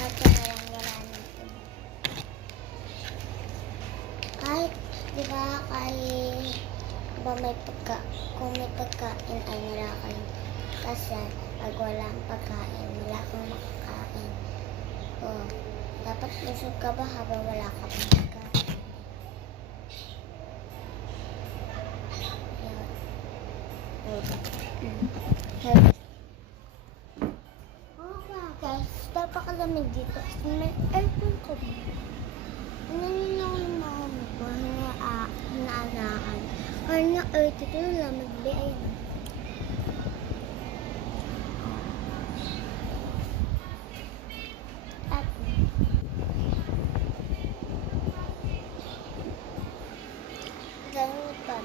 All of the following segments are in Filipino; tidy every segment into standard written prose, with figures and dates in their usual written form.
At saka lang wala nang iba. Kahit, di ba, kahit ba kung may pagkain ay wala kayo. Kasi pag walang pagkain, wala kang makakain. O, dapat busog ka ba habang wala ka pang pagkain? Yan. Guys, napakalamig dito kasi may aircon ko ba? Naninaw yung mga mo, hinaanaan. Kaya na earth ito yung lamig ba? Ayun. At ganun pa.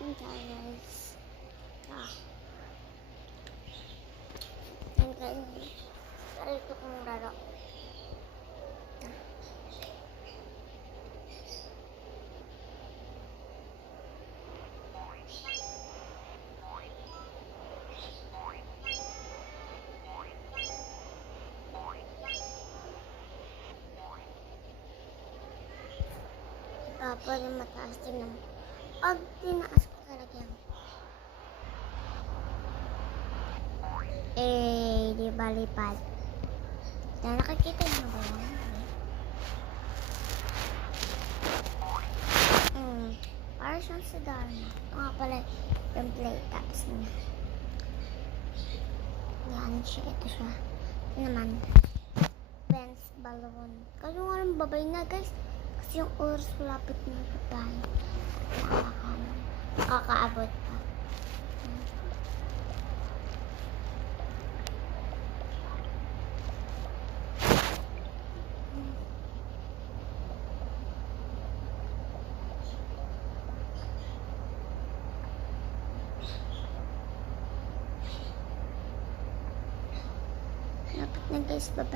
Ayan guys. Ito kong laro. Pwede mataas din naman. Pag tinaas ko talaga yan. Di ba lipad? Nakikita niyo ba yan? Para siyang sa Dharma. Ito nga pala yung play taps niya. Yan siya. Ito siya. Ito naman. Ben's balloon. Kasi nga lang babay na guys. Kasi yung oras lapit na babay. Nakakaabot pa. Lapit na guys, babay.